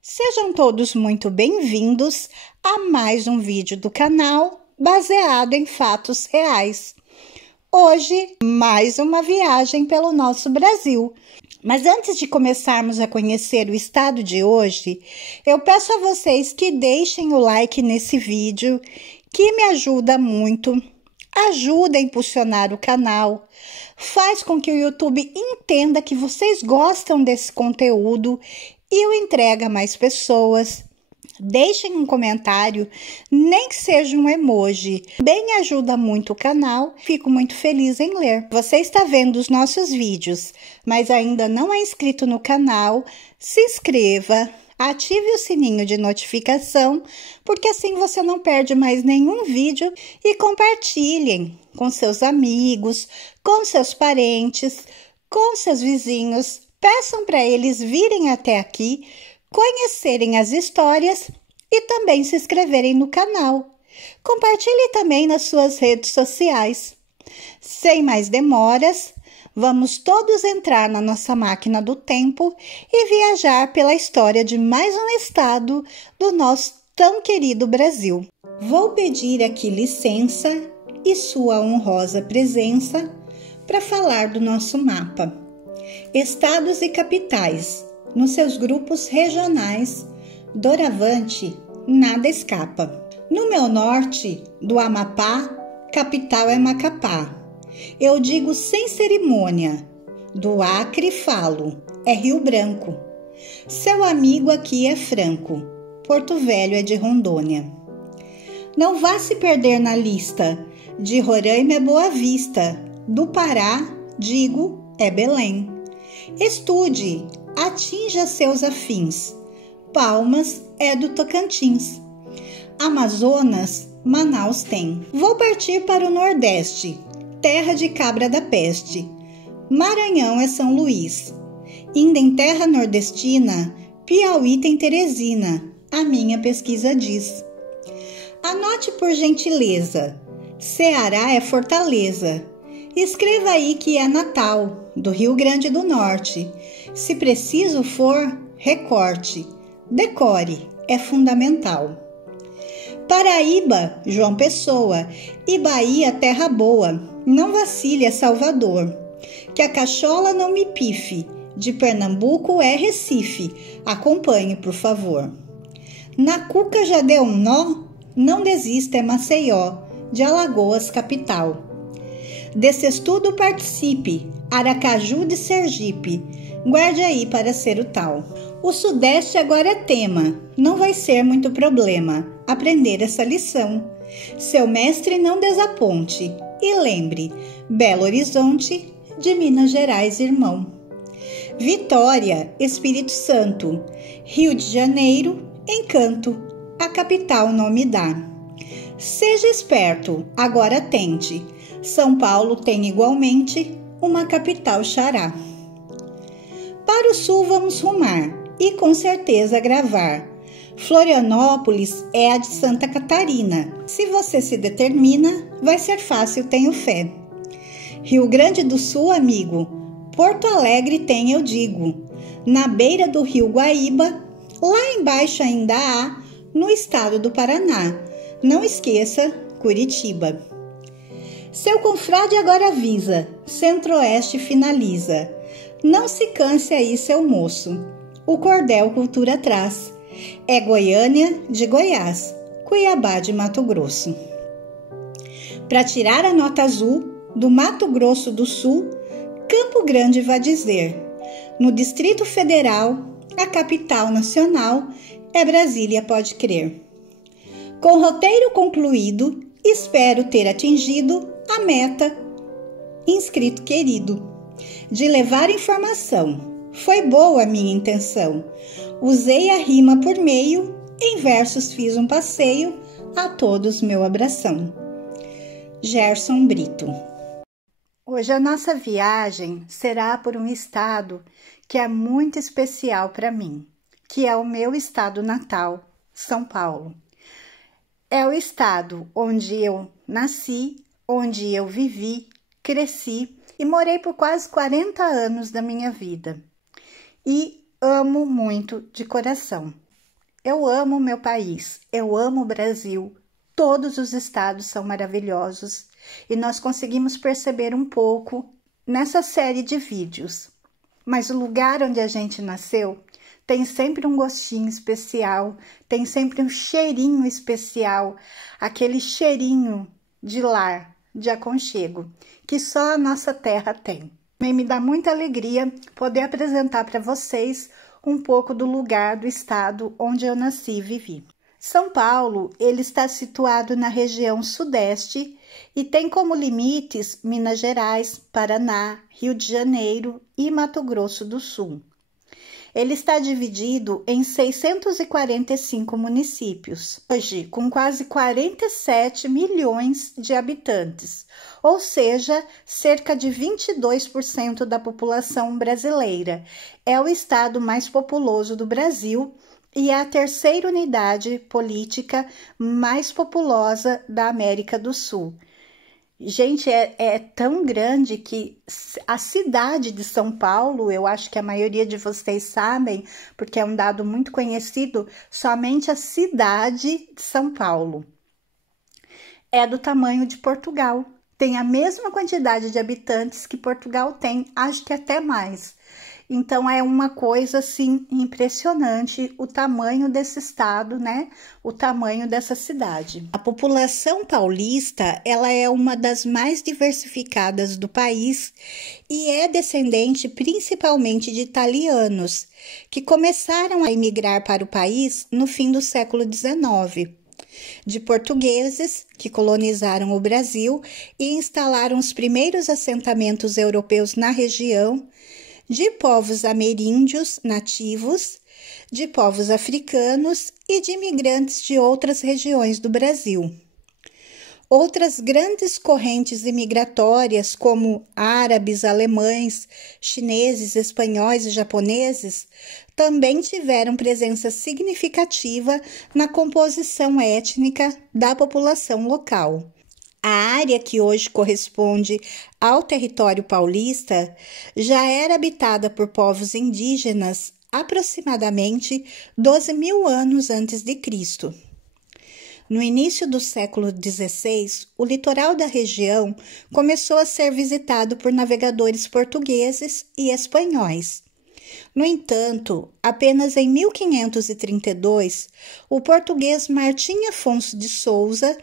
Sejam todos muito bem-vindos a mais um vídeo do canal baseado em fatos reais. Hoje, mais uma viagem pelo nosso Brasil. Mas antes de começarmos a conhecer o estado de hoje, eu peço a vocês que deixem o like nesse vídeo, que me ajuda muito, ajuda a impulsionar o canal, faz com que o YouTube entenda que vocês gostam desse conteúdo e o entrega a mais pessoas. Deixem um comentário, nem que seja um emoji. Bem ajuda muito o canal, fico muito feliz em ler. Você está vendo os nossos vídeos, mas ainda não é inscrito no canal, se inscreva, ative o sininho de notificação, porque assim você não perde mais nenhum vídeo e compartilhem com seus amigos, com seus parentes, com seus vizinhos. Peçam para eles virem até aqui, conhecerem as histórias e também se inscreverem no canal. Compartilhe também nas suas redes sociais. Sem mais demoras, vamos todos entrar na nossa máquina do tempo e viajar pela história de mais um estado do nosso tão querido Brasil. Vou pedir aqui licença e sua honrosa presença para falar do nosso mapa. Estados e capitais, nos seus grupos regionais, doravante, nada escapa. No meu norte, do Amapá, capital é Macapá. Eu digo sem cerimônia, do Acre falo, é Rio Branco. Seu amigo aqui é franco, Porto Velho é de Rondônia. Não vá se perder na lista, de Roraima é Boa Vista, do Pará, digo, é Belém. Estude, atinja seus afins. Palmas é do Tocantins. Amazonas, Manaus tem. Vou partir para o Nordeste, terra de cabra da peste. Maranhão é São Luís. Indo em terra nordestina, Piauí tem Teresina, a minha pesquisa diz. Anote por gentileza, Ceará é Fortaleza. Escreva aí que é Natal, do Rio Grande do Norte. Se preciso for, recorte. Decore, é fundamental. Paraíba, João Pessoa. E Bahia, terra boa. Não vacile, é Salvador. Que a cachola não me pife. De Pernambuco é Recife. Acompanhe, por favor. Na cuca já deu um nó? Não desista, é Maceió. De Alagoas, capital. Desse estudo participe, Aracaju de Sergipe, guarde aí para ser o tal. O Sudeste agora é tema, não vai ser muito problema aprender essa lição. Seu mestre não desaponte e lembre, Belo Horizonte, de Minas Gerais, irmão. Vitória, Espírito Santo, Rio de Janeiro, Encanto, a capital não me dá. Seja esperto, agora tente. São Paulo tem igualmente uma capital xará. Para o sul vamos rumar e com certeza gravar. Florianópolis é a de Santa Catarina. Se você se determina, vai ser fácil, tenho fé. Rio Grande do Sul, amigo, Porto Alegre tem, eu digo. Na beira do rio Guaíba, lá embaixo ainda há, no estado do Paraná. Não esqueça, Curitiba. Seu confrade agora avisa, Centro-Oeste finaliza. Não se canse aí, seu moço, o cordel cultura traz. É Goiânia de Goiás, Cuiabá de Mato Grosso. Para tirar a nota azul, do Mato Grosso do Sul, Campo Grande vai dizer. No Distrito Federal, a capital nacional é Brasília, pode crer. Com roteiro concluído, espero ter atingido a meta, inscrito querido, de levar informação. Foi boa a minha intenção. Usei a rima por meio, em versos fiz um passeio, a todos meu abração. Gerson Brito. Hoje a nossa viagem será por um estado que é muito especial para mim, que é o meu estado natal, São Paulo. É o estado onde eu nasci, onde eu vivi, cresci e morei por quase 40 anos da minha vida. E amo muito de coração. Eu amo o meu país, eu amo o Brasil. Todos os estados são maravilhosos e nós conseguimos perceber um pouco nessa série de vídeos. Mas o lugar onde a gente nasceu tem sempre um gostinho especial, tem sempre um cheirinho especial, aquele cheirinho de lar, de aconchego, que só a nossa terra tem. Me dá muita alegria poder apresentar para vocês um pouco do lugar do estado onde eu nasci e vivi. São Paulo, ele está situado na região sudeste e tem como limites Minas Gerais, Paraná, Rio de Janeiro e Mato Grosso do Sul. Ele está dividido em 645 municípios, hoje com quase 47 milhões de habitantes, ou seja, cerca de 22% da população brasileira. É o estado mais populoso do Brasil e é a terceira unidade política mais populosa da América do Sul. Gente, é tão grande que a cidade de São Paulo, eu acho que a maioria de vocês sabem, porque é um dado muito conhecido, somente a cidade de São Paulo é do tamanho de Portugal. Tem a mesma quantidade de habitantes que Portugal tem, acho que até mais. Então, é uma coisa, assim, impressionante o tamanho desse estado, né? O tamanho dessa cidade. A população paulista, ela é uma das mais diversificadas do país e é descendente principalmente de italianos, que começaram a emigrar para o país no fim do século XIX. De portugueses, que colonizaram o Brasil e instalaram os primeiros assentamentos europeus na região, de povos ameríndios nativos, de povos africanos e de imigrantes de outras regiões do Brasil. Outras grandes correntes imigratórias, como árabes, alemães, chineses, espanhóis e japoneses, também tiveram presença significativa na composição étnica da população local. A área que hoje corresponde ao território paulista já era habitada por povos indígenas aproximadamente 12.000 anos antes de Cristo. No início do século XVI, o litoral da região começou a ser visitado por navegadores portugueses e espanhóis. No entanto, apenas em 1532, o português Martim Afonso de Souza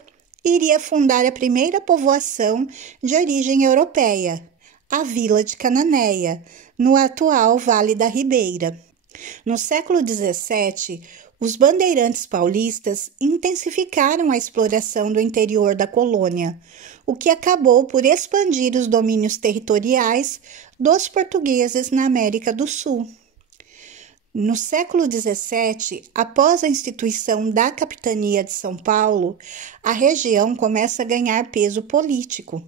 iria fundar a primeira povoação de origem europeia, a Vila de Cananéia, no atual Vale da Ribeira. No século XVII, os bandeirantes paulistas intensificaram a exploração do interior da colônia, o que acabou por expandir os domínios territoriais dos portugueses na América do Sul. No século XVII, após a instituição da capitania de São Paulo, a região começa a ganhar peso político.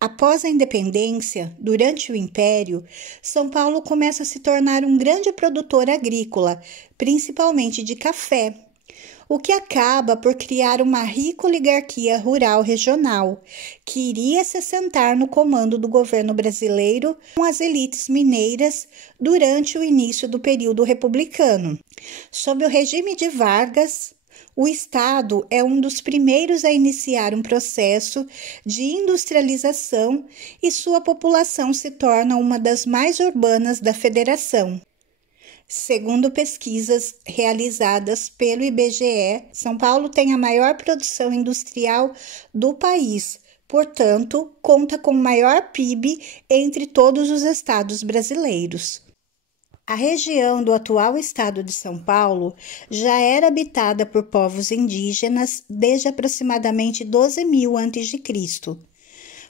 Após a independência, durante o Império, São Paulo começa a se tornar um grande produtor agrícola, principalmente de café, o que acaba por criar uma rica oligarquia rural regional, que iria se assentar no comando do governo brasileiro com as elites mineiras durante o início do período republicano. Sob o regime de Vargas, o estado é um dos primeiros a iniciar um processo de industrialização e sua população se torna uma das mais urbanas da federação. Segundo pesquisas realizadas pelo IBGE, São Paulo tem a maior produção industrial do país, portanto, conta com o maior PIB entre todos os estados brasileiros. A região do atual estado de São Paulo já era habitada por povos indígenas desde aproximadamente 12.000 a.C.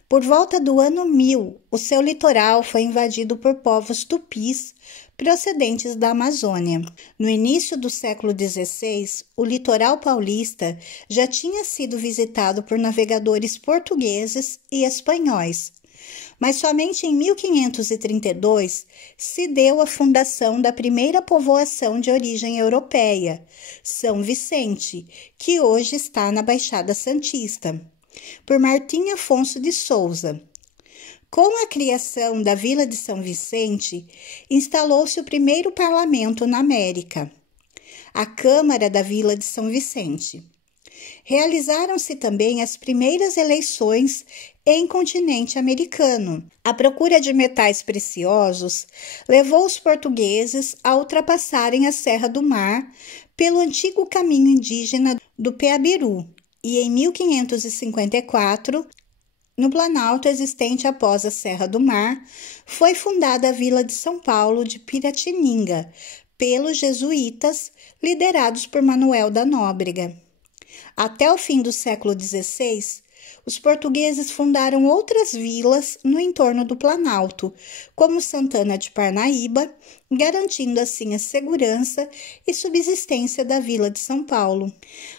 Por volta do ano 1000, o seu litoral foi invadido por povos tupis procedentes da Amazônia. No início do século XVI, o litoral paulista já tinha sido visitado por navegadores portugueses e espanhóis, mas somente em 1532 se deu a fundação da primeira povoação de origem europeia, São Vicente, que hoje está na Baixada Santista, por Martim Afonso de Souza. Com a criação da Vila de São Vicente, instalou-se o primeiro parlamento na América. a Câmara da Vila de São Vicente. Realizaram-se também as primeiras eleições em continente americano. A procura de metais preciosos levou os portugueses a ultrapassarem a Serra do Mar pelo antigo caminho indígena do Peabiru e em 1554, no Planalto existente após a Serra do Mar, foi fundada a Vila de São Paulo de Piratininga pelos jesuítas liderados por Manuel da Nóbrega. Até o fim do século XVI, os portugueses fundaram outras vilas no entorno do Planalto, como Santana de Parnaíba, garantindo assim a segurança e subsistência da Vila de São Paulo.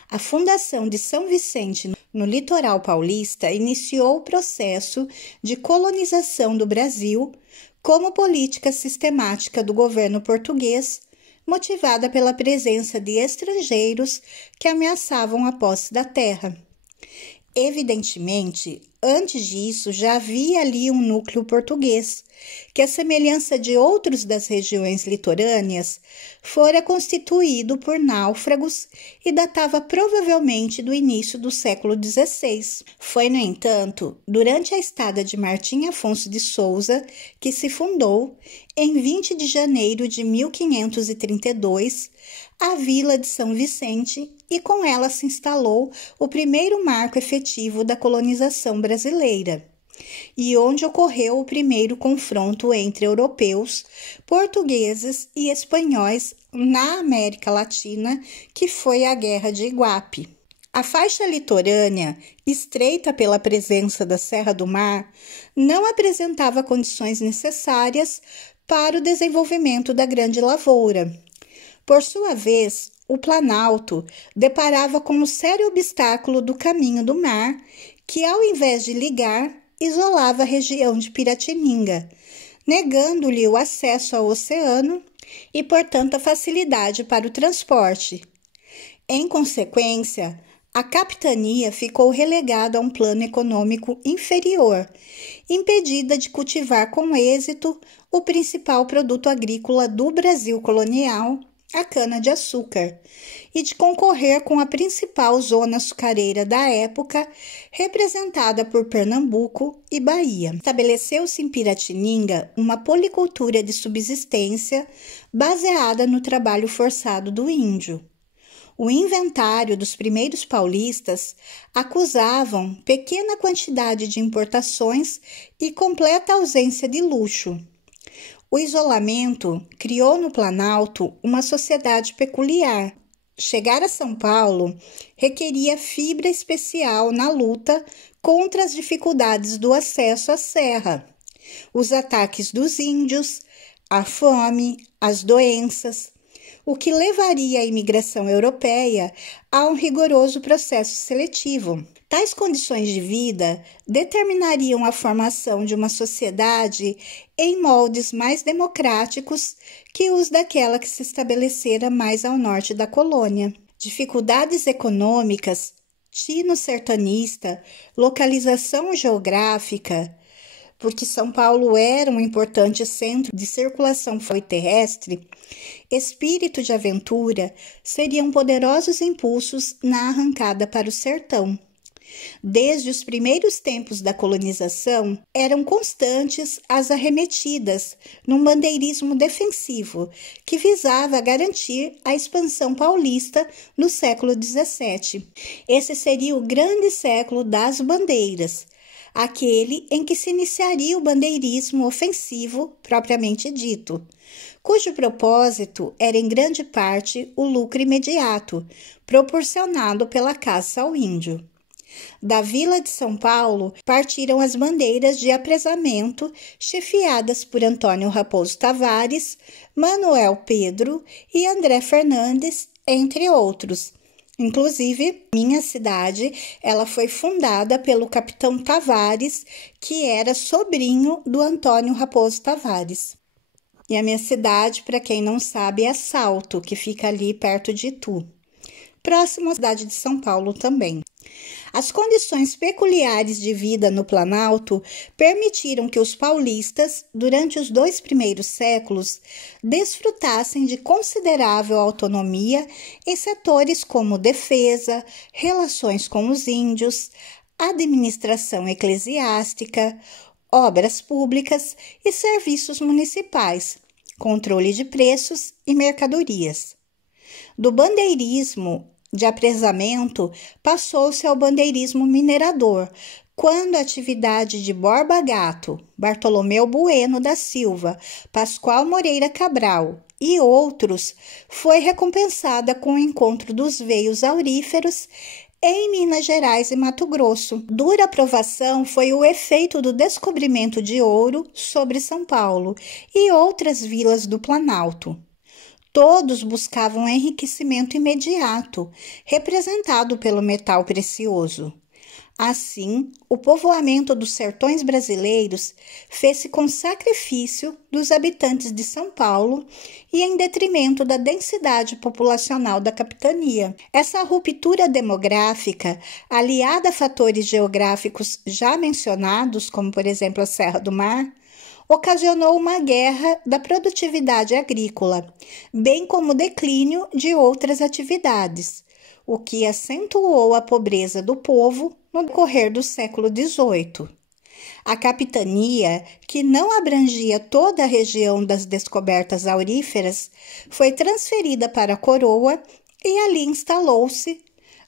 A fundação de São Vicente no litoral paulista iniciou o processo de colonização do Brasil como política sistemática do governo português, motivada pela presença de estrangeiros que ameaçavam a posse da terra. Evidentemente, antes disso já havia ali um núcleo português, que, à semelhança de outros das regiões litorâneas, fora constituído por náufragos e datava provavelmente do início do século XVI. Foi, no entanto, durante a estada de Martim Afonso de Souza que se fundou, em 20 de janeiro de 1532, a Vila de São Vicente, e com ela se instalou o primeiro marco efetivo da colonização brasileira, e onde ocorreu o primeiro confronto entre europeus, portugueses e espanhóis na América Latina, que foi a Guerra de Iguape. A faixa litorânea, estreita pela presença da Serra do Mar, não apresentava condições necessárias para o desenvolvimento da grande lavoura. Por sua vez, o Planalto deparava com o sério obstáculo do caminho do mar, que, ao invés de ligar, isolava a região de Piratininga, negando-lhe o acesso ao oceano e, portanto, a facilidade para o transporte. Em consequência, a capitania ficou relegada a um plano econômico inferior, impedida de cultivar com êxito o principal produto agrícola do Brasil colonial, a cana-de-açúcar, e de concorrer com a principal zona açucareira da época, representada por Pernambuco e Bahia. Estabeleceu-se em Piratininga uma policultura de subsistência baseada no trabalho forçado do índio. O inventário dos primeiros paulistas acusavam pequena quantidade de importações e completa ausência de luxo. O isolamento criou no Planalto uma sociedade peculiar. Chegar a São Paulo requeria fibra especial na luta contra as dificuldades do acesso à serra, os ataques dos índios, a fome, as doenças, o que levaria a imigração europeia a um rigoroso processo seletivo. Tais condições de vida determinariam a formação de uma sociedade em moldes mais democráticos que os daquela que se estabelecera mais ao norte da colônia. Dificuldades econômicas, tino sertanista, localização geográfica, porque São Paulo era um importante centro de circulação terrestre, espírito de aventura seriam poderosos impulsos na arrancada para o sertão. Desde os primeiros tempos da colonização, eram constantes as arremetidas num bandeirismo defensivo que visava garantir a expansão paulista no século XVII. Esse seria o grande século das bandeiras, aquele em que se iniciaria o bandeirismo ofensivo propriamente dito, cujo propósito era em grande parte o lucro imediato, proporcionado pela caça ao índio. Da Vila de São Paulo partiram as bandeiras de apresamento, chefiadas por Antônio Raposo Tavares, Manuel Pedro e André Fernandes, entre outros. Inclusive, minha cidade, ela foi fundada pelo capitão Tavares, que era sobrinho do Antônio Raposo Tavares. E a minha cidade, para quem não sabe, é Salto, que fica ali perto de Itu. próximo à cidade de São Paulo também. As condições peculiares de vida no Planalto permitiram que os paulistas, durante os 2 primeiros séculos, desfrutassem de considerável autonomia em setores como defesa, relações com os índios, administração eclesiástica, obras públicas e serviços municipais, controle de preços e mercadorias. Do bandeirismo de apresamento, passou-se ao bandeirismo minerador, quando a atividade de Borba Gato, Bartolomeu Bueno da Silva, Pascoal Moreira Cabral e outros foi recompensada com o encontro dos veios auríferos em Minas Gerais e Mato Grosso. Dura provação foi o efeito do descobrimento de ouro sobre São Paulo e outras vilas do Planalto. Todos buscavam enriquecimento imediato, representado pelo metal precioso. Assim, o povoamento dos sertões brasileiros fez-se com sacrifício dos habitantes de São Paulo e em detrimento da densidade populacional da capitania. Essa ruptura demográfica, aliada a fatores geográficos já mencionados, como por exemplo a Serra do Mar, ocasionou uma guerra da produtividade agrícola, bem como o declínio de outras atividades, o que acentuou a pobreza do povo no decorrer do século XVIII. A capitania, que não abrangia toda a região das descobertas auríferas, foi transferida para a coroa e ali instalou-se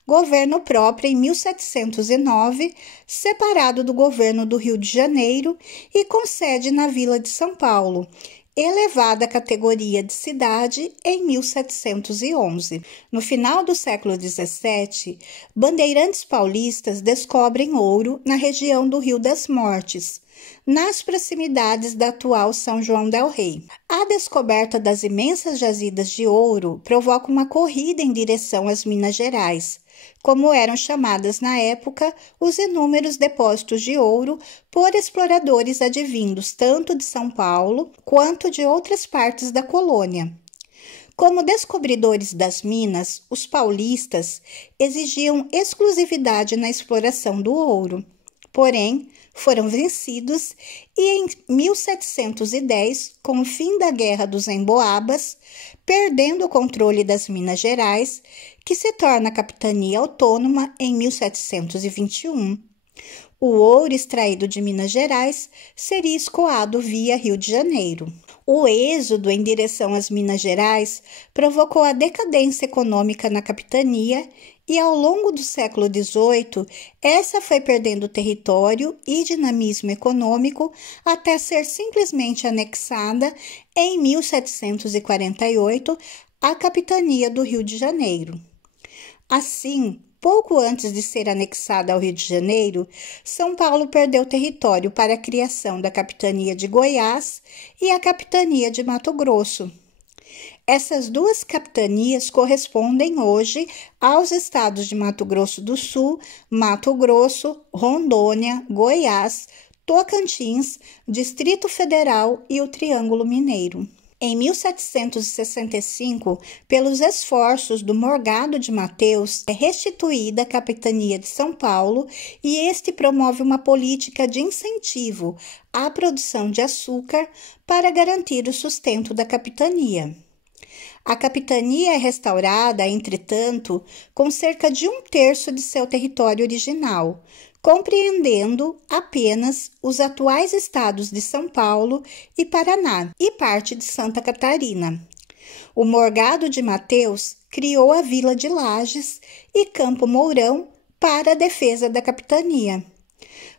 governo próprio em 1709, separado do governo do Rio de Janeiro e com sede na Vila de São Paulo, elevada à categoria de cidade em 1711. No final do século XVII, bandeirantes paulistas descobrem ouro na região do Rio das Mortes, nas proximidades da atual São João del Rei. A descoberta das imensas jazidas de ouro provoca uma corrida em direção às Minas Gerais, como eram chamadas na época os inúmeros depósitos de ouro por exploradores advindos tanto de São Paulo quanto de outras partes da colônia. Como descobridores das minas, os paulistas exigiam exclusividade na exploração do ouro. Porém, foram vencidos e em 1710, com o fim da Guerra dos Emboabas, perdendo o controle das Minas Gerais, que se torna capitania autônoma em 1721. O ouro extraído de Minas Gerais seria escoado via Rio de Janeiro. O êxodo em direção às Minas Gerais provocou a decadência econômica na capitania e, ao longo do século XVIII, essa foi perdendo território e dinamismo econômico até ser simplesmente anexada em 1748 à capitania do Rio de Janeiro. Assim, pouco antes de ser anexada ao Rio de Janeiro, São Paulo perdeu território para a criação da capitania de Goiás e a capitania de Mato Grosso. Essas duas capitanias correspondem hoje aos estados de Mato Grosso do Sul, Mato Grosso, Rondônia, Goiás, Tocantins, Distrito Federal e o Triângulo Mineiro. Em 1765, pelos esforços do Morgado de Mateus, é restituída a capitania de São Paulo e este promove uma política de incentivo à produção de açúcar para garantir o sustento da capitania. A capitania é restaurada, entretanto, com cerca de 1/3 de seu território original, compreendendo apenas os atuais estados de São Paulo e Paraná e parte de Santa Catarina. O Morgado de Mateus criou a Vila de Lages e Campo Mourão para a defesa da capitania.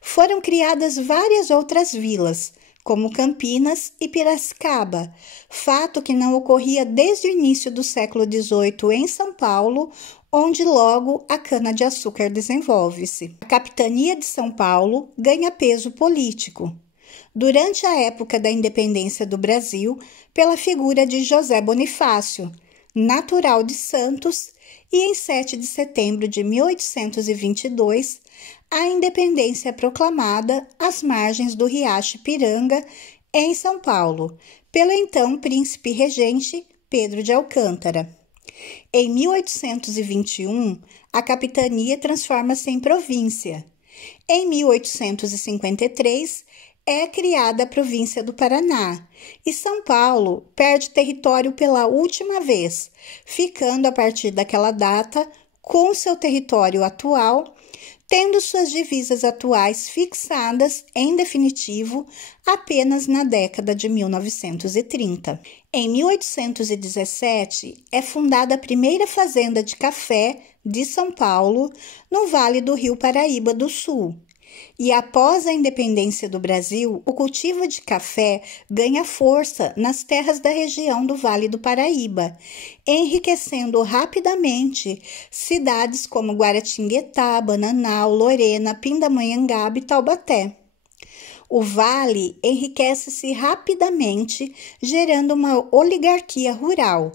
Foram criadas várias outras vilas, como Campinas e Piracicaba, fato que não ocorria desde o início do século XVIII em São Paulo, onde logo a cana-de-açúcar desenvolve-se. A capitania de São Paulo ganha peso político. Durante a época da independência do Brasil, pela figura de José Bonifácio, natural de Santos, e em 7 de setembro de 1822, a independência é proclamada às margens do Riacho Ipiranga, em São Paulo, pelo então príncipe regente Pedro de Alcântara. Em 1821, a capitania transforma-se em província. Em 1853, é criada a província do Paraná e São Paulo perde território pela última vez, ficando a partir daquela data com seu território atual, tendo suas divisas atuais fixadas, em definitivo, apenas na década de 1930. Em 1817, é fundada a primeira fazenda de café de São Paulo, no Vale do Rio Paraíba do Sul. E após a independência do Brasil, o cultivo de café ganha força nas terras da região do Vale do Paraíba, enriquecendo rapidamente cidades como Guaratinguetá, Bananal, Lorena, Pindamonhangaba e Taubaté. O vale enriquece-se rapidamente, gerando uma oligarquia rural.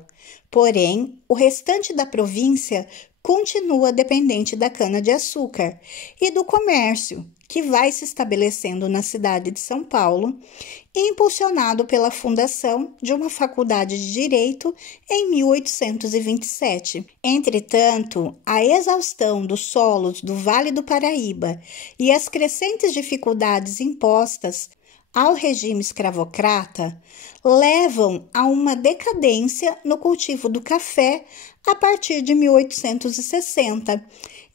Porém, o restante da província continua dependente da cana-de-açúcar e do comércio, que vai se estabelecendo na cidade de São Paulo, impulsionado pela fundação de uma faculdade de Direito em 1827. Entretanto, a exaustão dos solos do Vale do Paraíba e as crescentes dificuldades impostas ao regime escravocrata levam a uma decadência no cultivo do café a partir de 1860,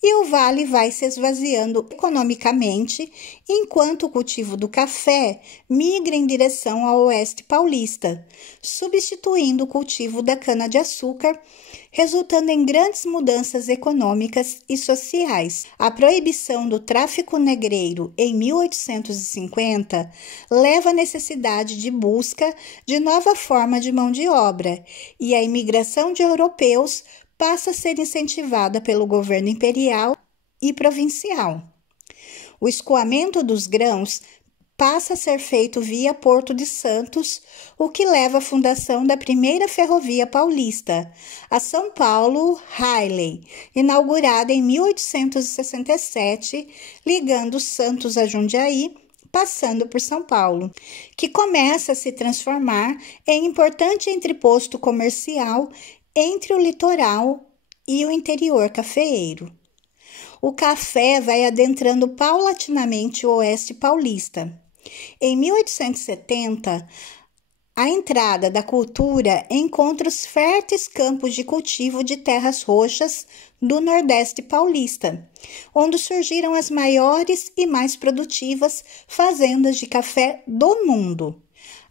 e o vale vai se esvaziando economicamente, enquanto o cultivo do café migra em direção ao oeste paulista, substituindo o cultivo da cana-de-açúcar, resultando em grandes mudanças econômicas e sociais. A proibição do tráfico negreiro em 1850 leva à necessidade de busca de nova forma de mão de obra, e a imigração de europeus passa a ser incentivada pelo governo imperial e provincial. O escoamento dos grãos passa a ser feito via Porto de Santos, o que leva à fundação da primeira ferrovia paulista, a São Paulo Highway, inaugurada em 1867, ligando Santos a Jundiaí, passando por São Paulo, que começa a se transformar em importante entreposto comercial entre o litoral e o interior cafeeiro. O café vai adentrando paulatinamente o oeste paulista. Em 1870, a entrada da cultura encontra os férteis campos de cultivo de terras roxas do Nordeste paulista, onde surgiram as maiores e mais produtivas fazendas de café do mundo.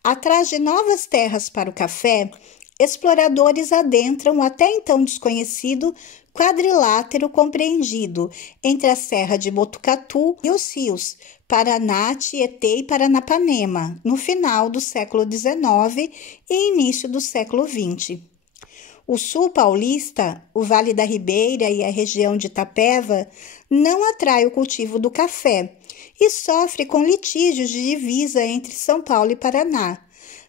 Atrás de novas terras para o café, exploradores adentram o até então desconhecido quadrilátero compreendido entre a Serra de Botucatu e os rios Paraná, Tietê e Paranapanema, no final do século XIX e início do século XX. O sul paulista, o Vale da Ribeira e a região de Itapeva não atrai o cultivo do café e sofre com litígios de divisa entre São Paulo e Paraná,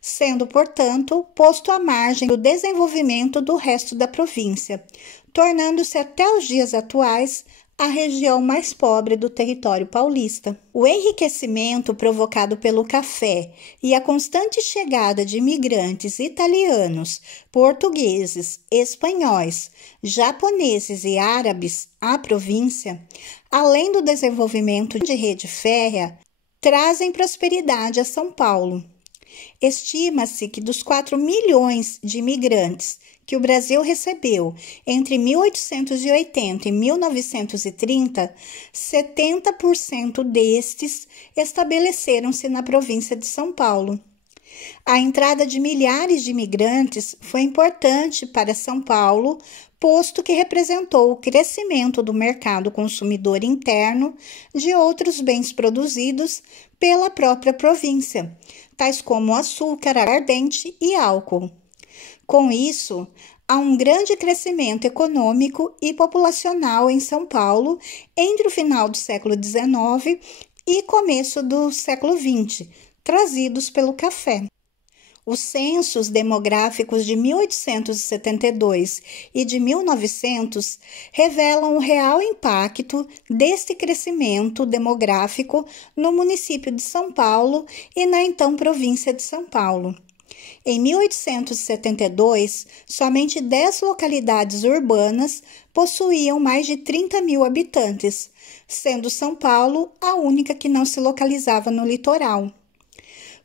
sendo, portanto, posto à margem do desenvolvimento do resto da província, tornando-se até os dias atuais a região mais pobre do território paulista. O enriquecimento provocado pelo café e a constante chegada de imigrantes italianos, portugueses, espanhóis, japoneses e árabes à província, além do desenvolvimento de rede férrea, trazem prosperidade a São Paulo. Estima-se que dos 4 milhões de imigrantes que o Brasil recebeu entre 1880 e 1930, 70% destes estabeleceram-se na província de São Paulo. A entrada de milhares de imigrantes foi importante para São Paulo, posto que representou o crescimento do mercado consumidor interno de outros bens produzidos pela própria província, tais como açúcar, aguardente e álcool. Com isso, há um grande crescimento econômico e populacional em São Paulo entre o final do século XIX e começo do século XX, trazidos pelo café. Os censos demográficos de 1872 e de 1900 revelam o real impacto deste crescimento demográfico no município de São Paulo e na então província de São Paulo. Em 1872, somente 10 localidades urbanas possuíam mais de 30 mil habitantes, sendo São Paulo a única que não se localizava no litoral.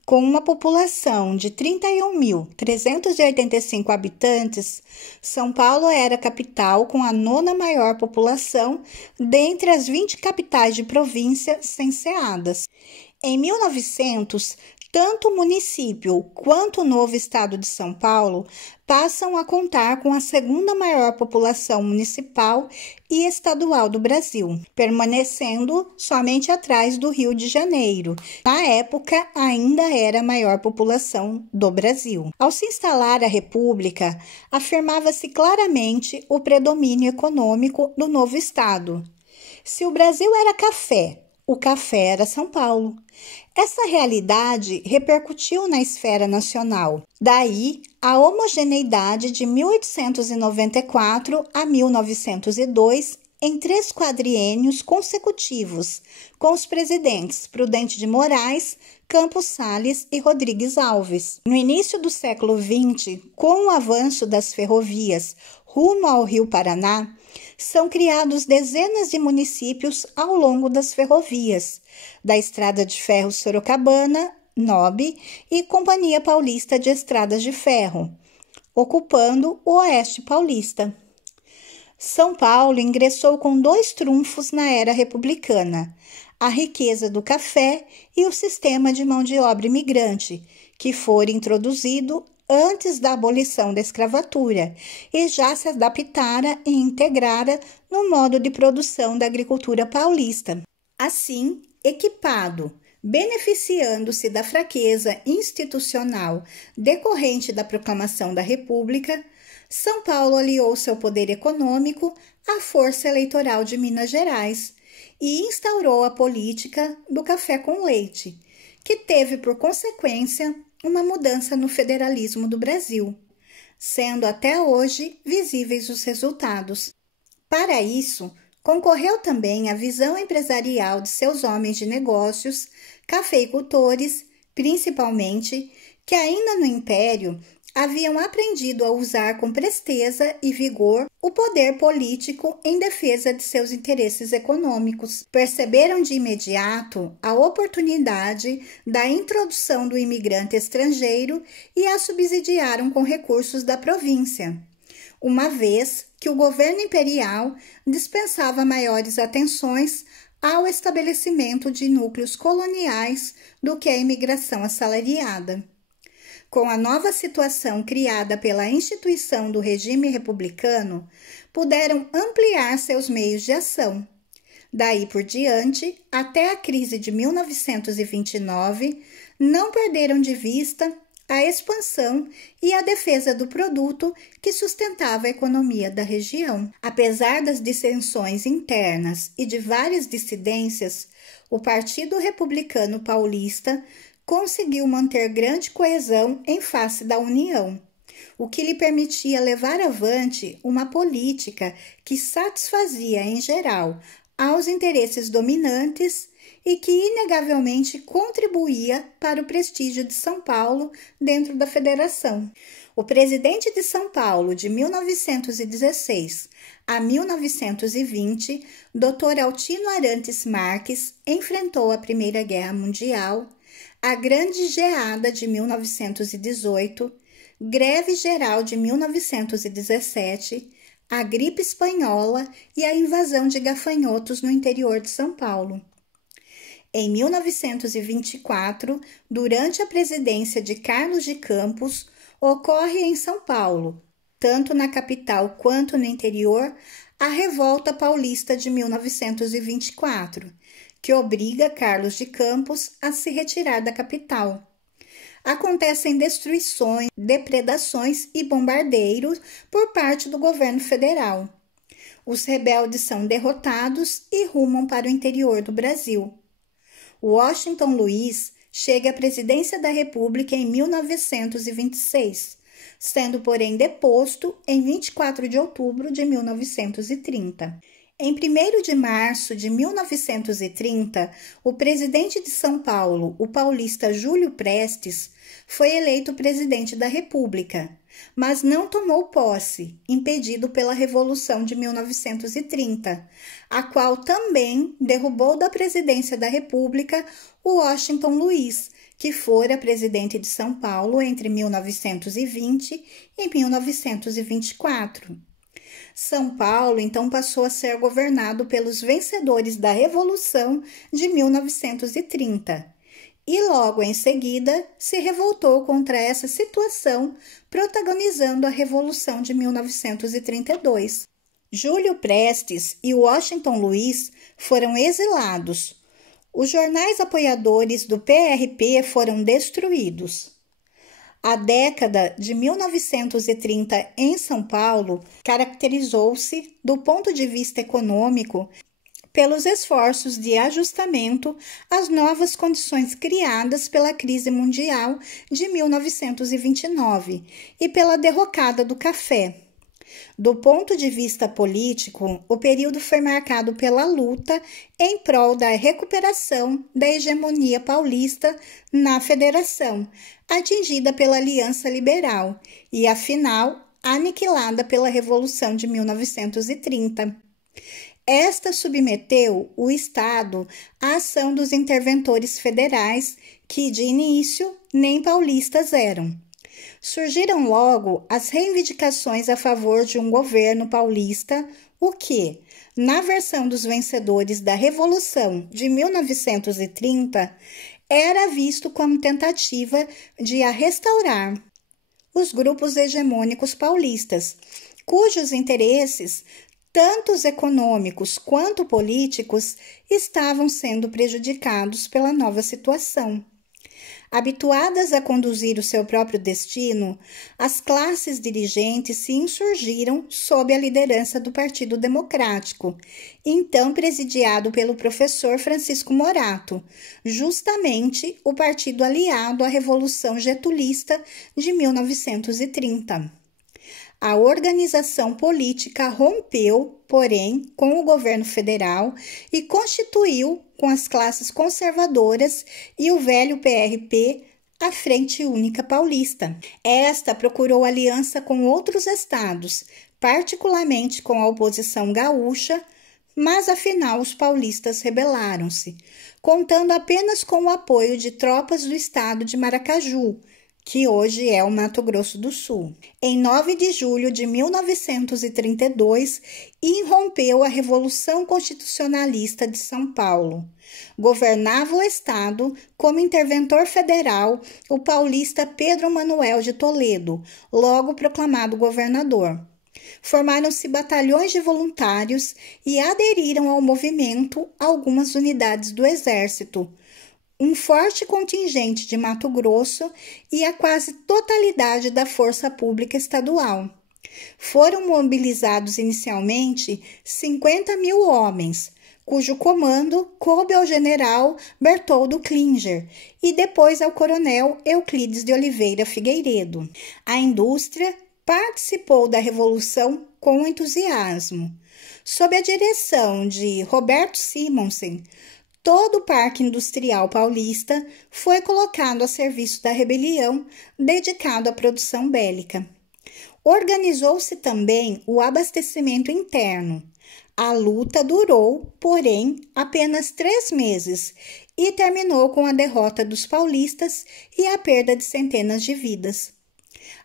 Com uma população de 31.385 habitantes, São Paulo era a capital com a 9ª maior população dentre as 20 capitais de província censeadas. Em 1900, tanto o município quanto o novo estado de São Paulo passam a contar com a 2ª maior população municipal e estadual do Brasil, permanecendo somente atrás do Rio de Janeiro. Na época, ainda era a maior população do Brasil. Ao se instalar a República, afirmava-se claramente o predomínio econômico do novo estado. Se o Brasil era café, o café era São Paulo. Essa realidade repercutiu na esfera nacional. Daí, a homogeneidade de 1894 a 1902 em 3 quadriênios consecutivos, com os presidentes Prudente de Moraes, Campos Salles e Rodrigues Alves. No início do século XX, com o avanço das ferrovias rumo ao Rio Paraná, são criados dezenas de municípios ao longo das ferrovias, da Estrada de Ferro Sorocabana, NOB e Companhia Paulista de Estradas de Ferro, ocupando o Oeste Paulista. São Paulo ingressou com 2 trunfos na era republicana: a riqueza do café e o sistema de mão de obra imigrante, que foi introduzido antes da abolição da escravatura e já se adaptara e integrara no modo de produção da agricultura paulista. Assim, equipado, beneficiando-se da fraqueza institucional decorrente da proclamação da República, São Paulo aliou seu poder econômico à força eleitoral de Minas Gerais e instaurou a política do café com leite, que teve por consequência uma mudança no federalismo do Brasil, sendo até hoje visíveis os resultados. Para isso, concorreu também a visão empresarial de seus homens de negócios, cafeicultores, principalmente, que ainda no Império haviam aprendido a usar com presteza e vigor o poder político em defesa de seus interesses econômicos. Perceberam de imediato a oportunidade da introdução do imigrante estrangeiro e a subsidiaram com recursos da província, uma vez que o governo imperial dispensava maiores atenções ao estabelecimento de núcleos coloniais do que a imigração assalariada. Com a nova situação criada pela instituição do regime republicano, puderam ampliar seus meios de ação. Daí por diante, até a crise de 1929, não perderam de vista a expansão e a defesa do produto que sustentava a economia da região. Apesar das dissensões internas e de várias dissidências, o Partido Republicano Paulista conseguiu manter grande coesão em face da União, o que lhe permitia levar avante uma política que satisfazia, em geral, aos interesses dominantes e que inegavelmente contribuía para o prestígio de São Paulo dentro da federação. O presidente de São Paulo de 1916 a 1920, Dr. Altino Arantes Marques, enfrentou a Primeira Guerra Mundial, a Grande Geada de 1918, Greve Geral de 1917, a gripe espanhola e a invasão de gafanhotos no interior de São Paulo. Em 1924, durante a presidência de Carlos de Campos, ocorre em São Paulo, tanto na capital quanto no interior, a Revolta Paulista de 1924, que obriga Carlos de Campos a se retirar da capital. Acontecem destruições, depredações e bombardeios por parte do governo federal. Os rebeldes são derrotados e rumam para o interior do Brasil. Washington Luiz chega à presidência da República em 1926, sendo, porém, deposto em 24 de outubro de 1930. Em 1º de março de 1930, o presidente de São Paulo, o paulista Júlio Prestes, foi eleito presidente da República, mas não tomou posse, impedido pela Revolução de 1930, a qual também derrubou da presidência da República o Washington Luiz, que fora presidente de São Paulo entre 1920 e 1924. São Paulo, então, passou a ser governado pelos vencedores da Revolução de 1930 e, logo em seguida, se revoltou contra essa situação, protagonizando a Revolução de 1932. Júlio Prestes e Washington Luiz foram exilados. Os jornais apoiadores do PRP foram destruídos. A década de 1930 em São Paulo caracterizou-se, do ponto de vista econômico, pelos esforços de ajustamento às novas condições criadas pela crise mundial de 1929 e pela derrocada do café. Do ponto de vista político, o período foi marcado pela luta em prol da recuperação da hegemonia paulista na federação, atingida pela Aliança Liberal e, afinal, aniquilada pela Revolução de 1930. Esta submeteu o Estado à ação dos interventores federais, que, de início, nem paulistas eram. Surgiram logo as reivindicações a favor de um governo paulista, o que, na versão dos vencedores da Revolução de 1930, era visto como tentativa de a restaurar os grupos hegemônicos paulistas, cujos interesses, tanto os econômicos quanto políticos, estavam sendo prejudicados pela nova situação. Habituadas a conduzir o seu próprio destino, as classes dirigentes se insurgiram sob a liderança do Partido Democrático, então presidiado pelo professor Francisco Morato, justamente o partido aliado à Revolução Getulista de 1930. A organização política rompeu, porém, com o governo federal e constituiu, com as classes conservadoras e o velho PRP, a Frente Única Paulista. Esta procurou aliança com outros estados, particularmente com a oposição gaúcha, mas afinal os paulistas rebelaram-se, contando apenas com o apoio de tropas do estado de Maracaju, que hoje é o Mato Grosso do Sul. Em 9 de julho de 1932, irrompeu a Revolução Constitucionalista de São Paulo. Governava o estado, como interventor federal, o paulista Pedro Manuel de Toledo, logo proclamado governador. Formaram-se batalhões de voluntários e aderiram ao movimento algumas unidades do Exército, um forte contingente de Mato Grosso e a quase totalidade da força pública estadual. Foram mobilizados inicialmente 50.000 homens, cujo comando coube ao general Bertoldo Klinger e depois ao coronel Euclides de Oliveira Figueiredo. A indústria participou da Revolução com entusiasmo. Sob a direção de Roberto Simonsen, todo o Parque Industrial Paulista foi colocado a serviço da rebelião, dedicado à produção bélica. Organizou-se também o abastecimento interno. A luta durou, porém, apenas 3 meses e terminou com a derrota dos paulistas e a perda de centenas de vidas.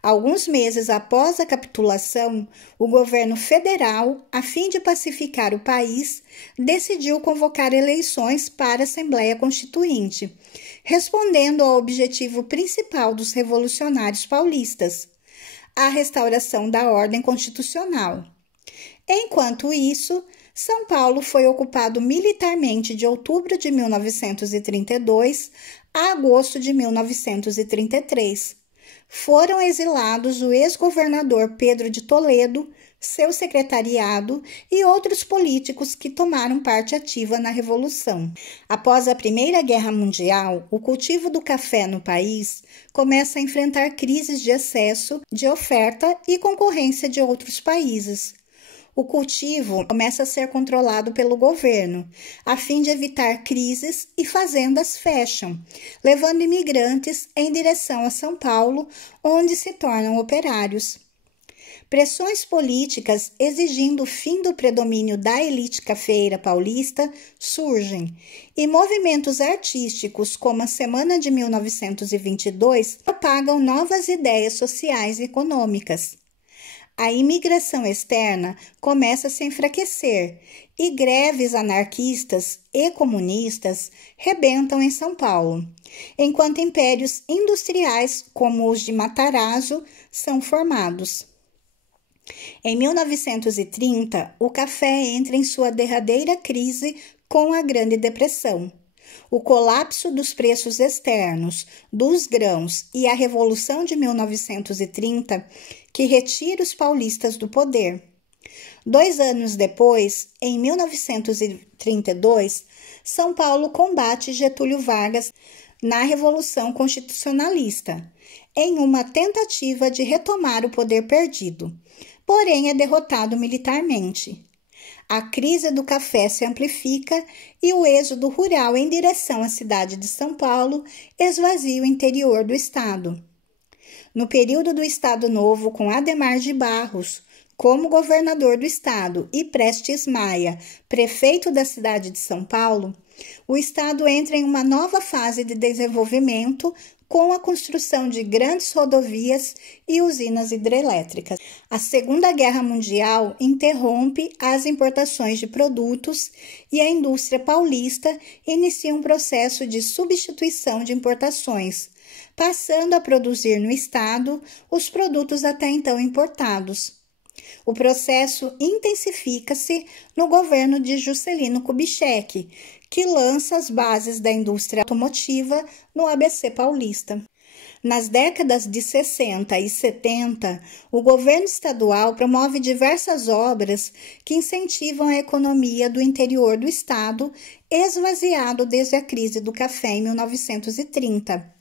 Alguns meses após a capitulação, o governo federal, a fim de pacificar o país, decidiu convocar eleições para a Assembleia Constituinte, respondendo ao objetivo principal dos revolucionários paulistas, a restauração da ordem constitucional. Enquanto isso, São Paulo foi ocupado militarmente de outubro de 1932 a agosto de 1933. Foram exilados o ex-governador Pedro de Toledo, seu secretariado e outros políticos que tomaram parte ativa na Revolução. Após a Primeira Guerra Mundial, o cultivo do café no país começa a enfrentar crises de excesso de oferta e concorrência de outros países. O cultivo começa a ser controlado pelo governo, a fim de evitar crises, e fazendas fecham, levando imigrantes em direção a São Paulo, onde se tornam operários. Pressões políticas exigindo o fim do predomínio da elite cafeeira paulista surgem, e movimentos artísticos como a Semana de 1922 propagam novas ideias sociais e econômicas. A imigração externa começa a se enfraquecer e greves anarquistas e comunistas rebentam em São Paulo, enquanto impérios industriais como os de Matarazzo são formados. Em 1930, o café entra em sua derradeira crise com a Grande Depressão. O colapso dos preços externos, dos grãos e a Revolução de 1930, que retira os paulistas do poder. 2 anos depois, em 1932, São Paulo combate Getúlio Vargas na Revolução Constitucionalista, em uma tentativa de retomar o poder perdido, porém é derrotado militarmente. A crise do café se amplifica e o êxodo rural em direção à cidade de São Paulo esvazia o interior do estado. No período do Estado Novo, com Adhemar de Barros como governador do estado e Prestes Maia, prefeito da cidade de São Paulo, o estado entra em uma nova fase de desenvolvimento com a construção de grandes rodovias e usinas hidrelétricas. A Segunda Guerra Mundial interrompe as importações de produtos e a indústria paulista inicia um processo de substituição de importações, passando a produzir no estado os produtos até então importados. O processo intensifica-se no governo de Juscelino Kubitschek, que lança as bases da indústria automotiva no ABC paulista. Nas décadas de 60 e 70, o governo estadual promove diversas obras que incentivam a economia do interior do estado, esvaziado desde a crise do café em 1930.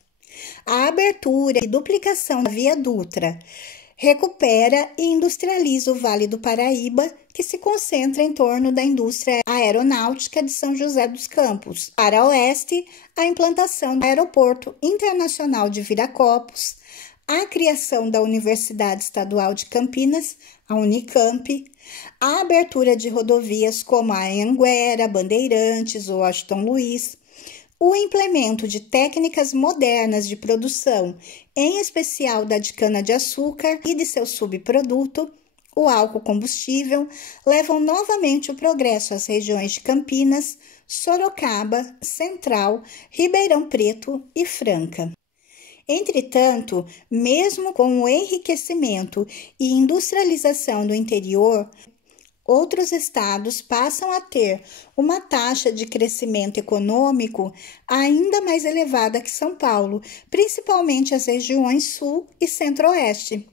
A abertura e duplicação da Via Dutra recupera e industrializa o Vale do Paraíba, que se concentra em torno da indústria aeronáutica de São José dos Campos. Para oeste, a implantação do Aeroporto Internacional de Viracopos, a criação da Universidade Estadual de Campinas, a Unicamp, a abertura de rodovias como a Anhanguera, Bandeirantes ou Washington Luiz, o implemento de técnicas modernas de produção, em especial da de cana-de-açúcar e de seu subproduto, o álcool combustível, levam novamente o progresso às regiões de Campinas, Sorocaba, Central, Ribeirão Preto e Franca. Entretanto, mesmo com o enriquecimento e industrialização do interior, outros estados passam a ter uma taxa de crescimento econômico ainda mais elevada que São Paulo, principalmente as regiões Sul e Centro-Oeste.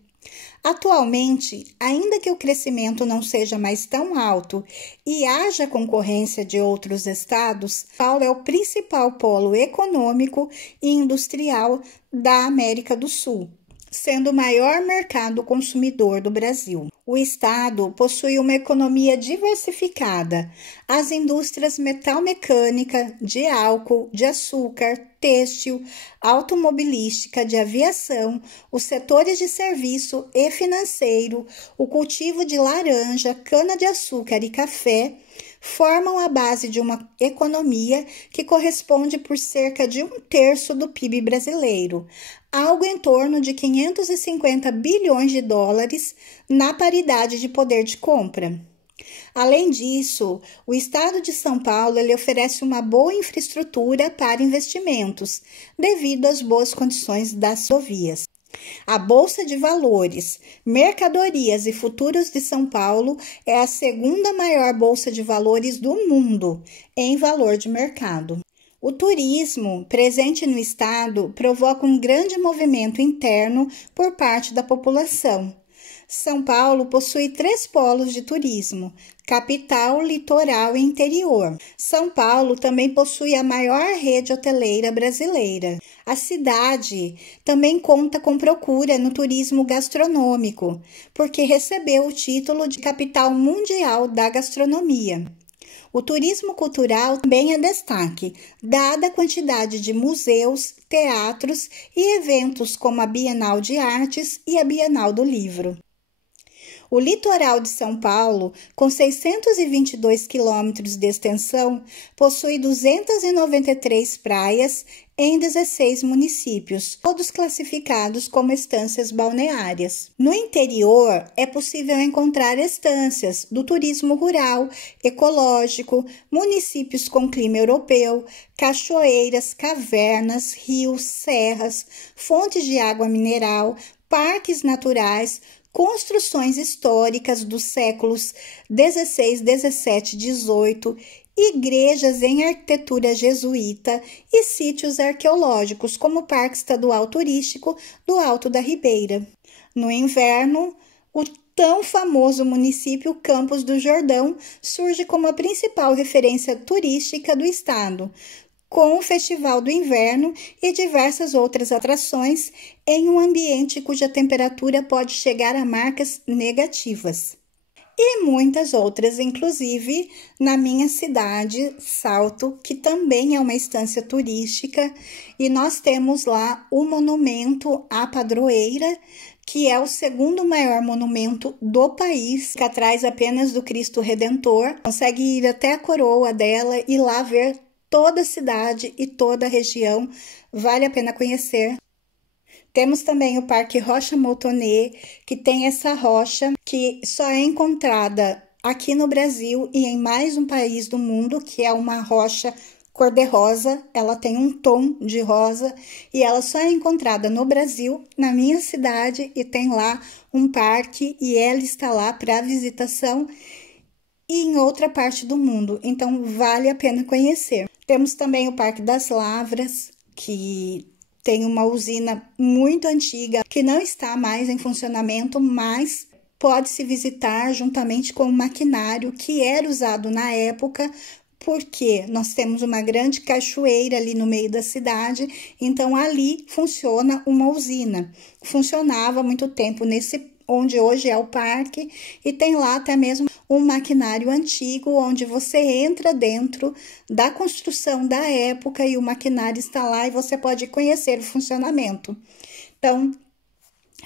Atualmente, ainda que o crescimento não seja mais tão alto e haja concorrência de outros estados, São Paulo é o principal polo econômico e industrial da América do Sul, sendo o maior mercado consumidor do Brasil. O estado possui uma economia diversificada. As indústrias metal-mecânica, de álcool, de açúcar, têxtil, automobilística, de aviação, os setores de serviço e financeiro, o cultivo de laranja, cana-de-açúcar e café formam a base de uma economia que corresponde por cerca de 1/3 do PIB brasileiro, algo em torno de 550 bilhões de dólares na paridade de poder de compra. Além disso, o estado de São Paulo oferece uma boa infraestrutura para investimentos, devido às boas condições das rodovias. A Bolsa de Valores, Mercadorias e Futuros de São Paulo é a segunda maior bolsa de valores do mundo em valor de mercado. O turismo presente no estado provoca um grande movimento interno por parte da população. São Paulo possui 3 polos de turismo: capital, litoral e interior. São Paulo também possui a maior rede hoteleira brasileira. A cidade também conta com procura no turismo gastronômico, porque recebeu o título de capital mundial da gastronomia. O turismo cultural também é destaque, dada a quantidade de museus, teatros e eventos como a Bienal de Artes e a Bienal do Livro. O litoral de São Paulo, com 622 quilômetros de extensão, possui 293 praias em 16 municípios, todos classificados como estâncias balneárias. No interior, é possível encontrar estâncias do turismo rural, ecológico, municípios com clima europeu, cachoeiras, cavernas, rios, serras, fontes de água mineral, parques naturais, construções históricas dos séculos 16, 17, 18, igrejas em arquitetura jesuíta e sítios arqueológicos, como o Parque Estadual Turístico do Alto da Ribeira. No inverno, o tão famoso município Campos do Jordão surge como a principal referência turística do estado, com o Festival do Inverno e diversas outras atrações em um ambiente cuja temperatura pode chegar a marcas negativas. E muitas outras, inclusive na minha cidade, Salto, que também é uma estância turística, e nós temos lá o monumento à padroeira, que é o segundo maior monumento do país, que atrás apenas do Cristo Redentor. Consegue ir até a coroa dela e lá ver toda a cidade e toda a região, vale a pena conhecer. Temos também o Parque Rocha Montané, que tem essa rocha que só é encontrada aqui no Brasil e em mais um país do mundo, que é uma rocha cor-de-rosa. Ela tem um tom de rosa e ela só é encontrada no Brasil, na minha cidade, e tem lá um parque e ela está lá para visitação e em outra parte do mundo, então vale a pena conhecer. Temos também o Parque das Lavras, que tem uma usina muito antiga, que não está mais em funcionamento, mas pode-se visitar juntamente com o maquinário que era usado na época, porque nós temos uma grande cachoeira ali no meio da cidade, então ali funciona uma usina. Funcionava há muito tempo nesse onde hoje é o parque, e tem lá até mesmo um maquinário antigo, onde você entra dentro da construção da época e o maquinário está lá e você pode conhecer o funcionamento. Então,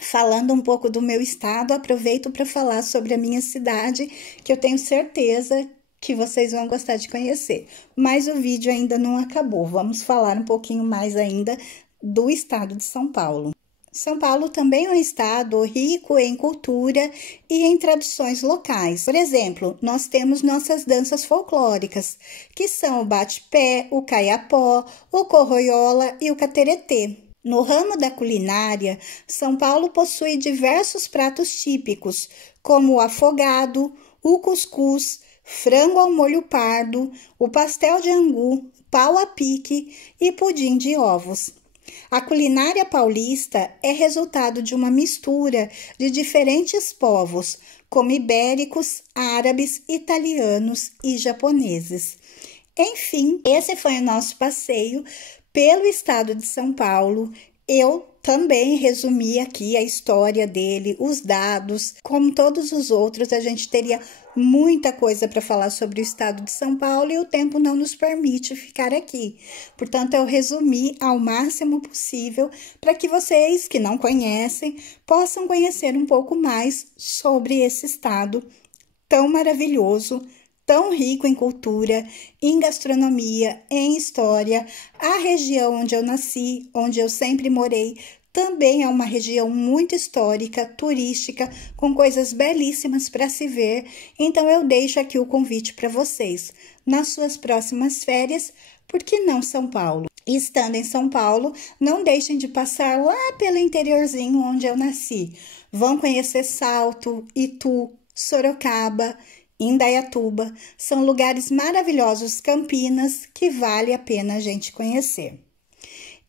falando um pouco do meu estado, aproveito para falar sobre a minha cidade, que eu tenho certeza que vocês vão gostar de conhecer. Mas o vídeo ainda não acabou, vamos falar um pouquinho mais ainda do estado de São Paulo. São Paulo também é um estado rico em cultura e em tradições locais. Por exemplo, nós temos nossas danças folclóricas, que são o bate-pé, o caiapó, o corroiola e o cateretê. No ramo da culinária, São Paulo possui diversos pratos típicos, como o afogado, o cuscuz, frango ao molho pardo, o pastel de angu, pau a pique e pudim de ovos. A culinária paulista é resultado de uma mistura de diferentes povos, como ibéricos, árabes, italianos e japoneses. Enfim, esse foi o nosso passeio pelo estado de São Paulo. Eu também resumi aqui a história dele, os dados. Como todos os outros, a gente teria muita coisa para falar sobre o estado de São Paulo e o tempo não nos permite ficar aqui. Portanto, eu resumi ao máximo possível para que vocês que não conhecem possam conhecer um pouco mais sobre esse estado tão maravilhoso, tão rico em cultura, em gastronomia, em história. A região onde eu nasci, onde eu sempre morei, também é uma região muito histórica, turística, com coisas belíssimas para se ver. Então, eu deixo aqui o convite para vocês. Nas suas próximas férias, por que não São Paulo? E estando em São Paulo, não deixem de passar lá pelo interiorzinho onde eu nasci. Vão conhecer Salto, Itu, Sorocaba, Indaiatuba. São lugares maravilhosos, Campinas, que vale a pena a gente conhecer.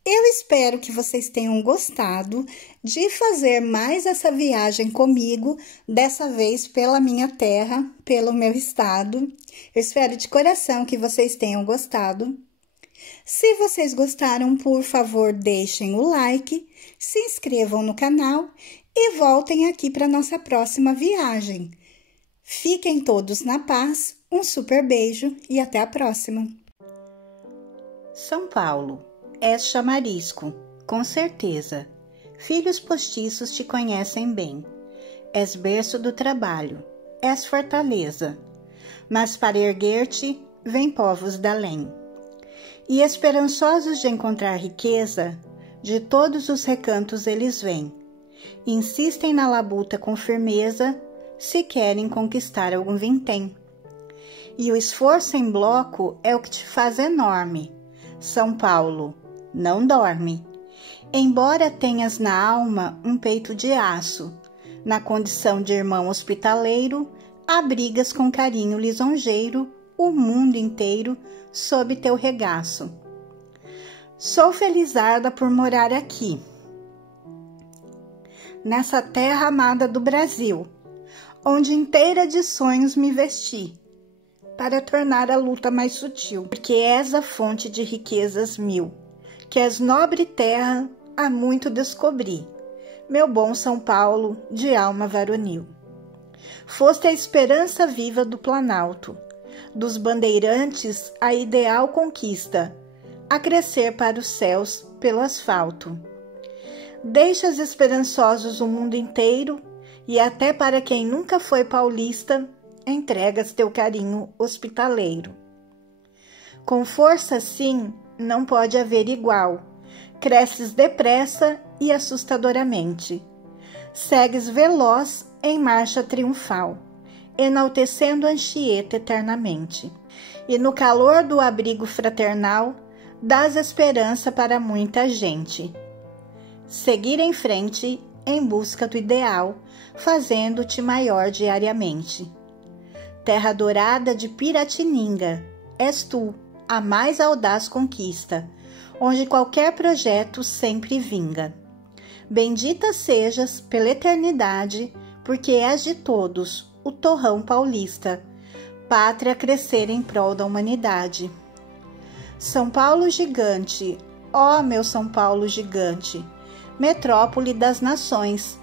Eu espero que vocês tenham gostado de fazer mais essa viagem comigo, dessa vez pela minha terra, pelo meu estado. Eu espero de coração que vocês tenham gostado. Se vocês gostaram, por favor, deixem o like, se inscrevam no canal e voltem aqui para nossa próxima viagem. Fiquem todos na paz, um super beijo e até a próxima. São Paulo. És chamarisco, com certeza. Filhos postiços te conhecem bem. És berço do trabalho, és fortaleza. Mas para erguer-te, vêm povos da além. E esperançosos de encontrar riqueza, de todos os recantos eles vêm. Insistem na labuta com firmeza, se querem conquistar algum vintém. E o esforço em bloco é o que te faz enorme. São Paulo, não dorme. Embora tenhas na alma um peito de aço, na condição de irmão hospitaleiro, abrigas com carinho lisonjeiro o mundo inteiro sob teu regaço. Sou felizarda por morar aqui, nessa terra amada do Brasil, onde inteira de sonhos me vesti, para tornar a luta mais sutil, porque és a fonte de riquezas mil, que és nobre terra, há muito descobri, meu bom São Paulo, de alma varonil. Foste a esperança viva do Planalto, dos bandeirantes a ideal conquista, a crescer para os céus pelo asfalto. Deixas esperançosos o mundo inteiro, e até para quem nunca foi paulista, entregas teu carinho hospitaleiro. Com força, sim, não pode haver igual. Cresces depressa e assustadoramente. Segues veloz em marcha triunfal, enaltecendo Anchieta eternamente. E no calor do abrigo fraternal, dás esperança para muita gente. Seguir em frente em busca do ideal, fazendo-te maior diariamente. Terra dourada de Piratininga, és tu, a mais audaz conquista, onde qualquer projeto sempre vinga. Bendita sejas pela eternidade, porque és de todos o torrão paulista, pátria a crescer em prol da humanidade. São Paulo gigante, ó meu São Paulo gigante, metrópole das nações,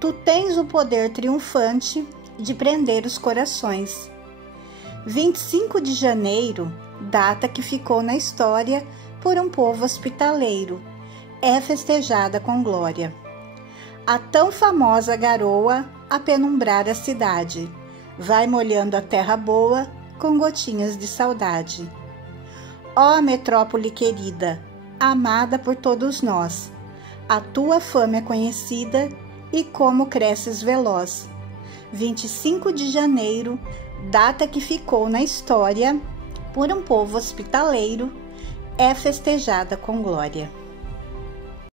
tu tens o poder triunfante de prender os corações. 25 de janeiro, data que ficou na história por um povo hospitaleiro, é festejada com glória. A tão famosa garoa a penumbrar a cidade, vai molhando a terra boa com gotinhas de saudade. Ó metrópole querida, amada por todos nós, a tua fama é conhecida e como cresces veloz. 25 de janeiro, data que ficou na história por um povo hospitaleiro, é festejada com glória.